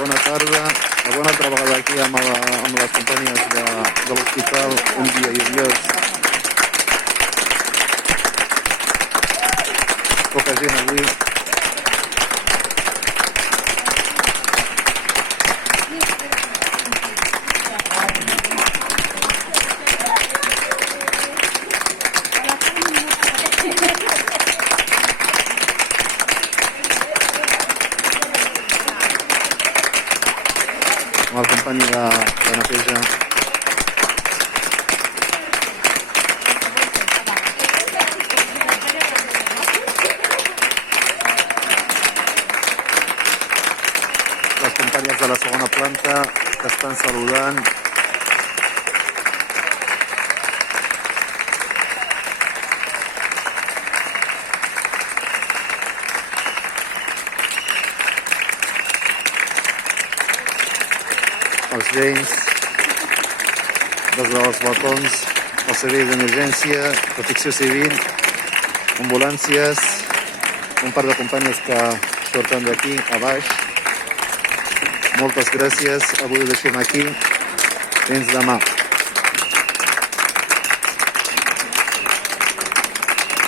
Bona tarda. Bona altra vegada aquí amb les companyies de l'hospital Un Dia i Dies. Poca gent avui. Amb el company de neteja. Les companyes de la segona planta que estan saludant. Els veïns des dels balcons, els serveis d'emergència, protecció civil, ambulàncies, un par de companyes que surten d'aquí a baix. Moltes gràcies, avui ho deixem aquí, fins demà.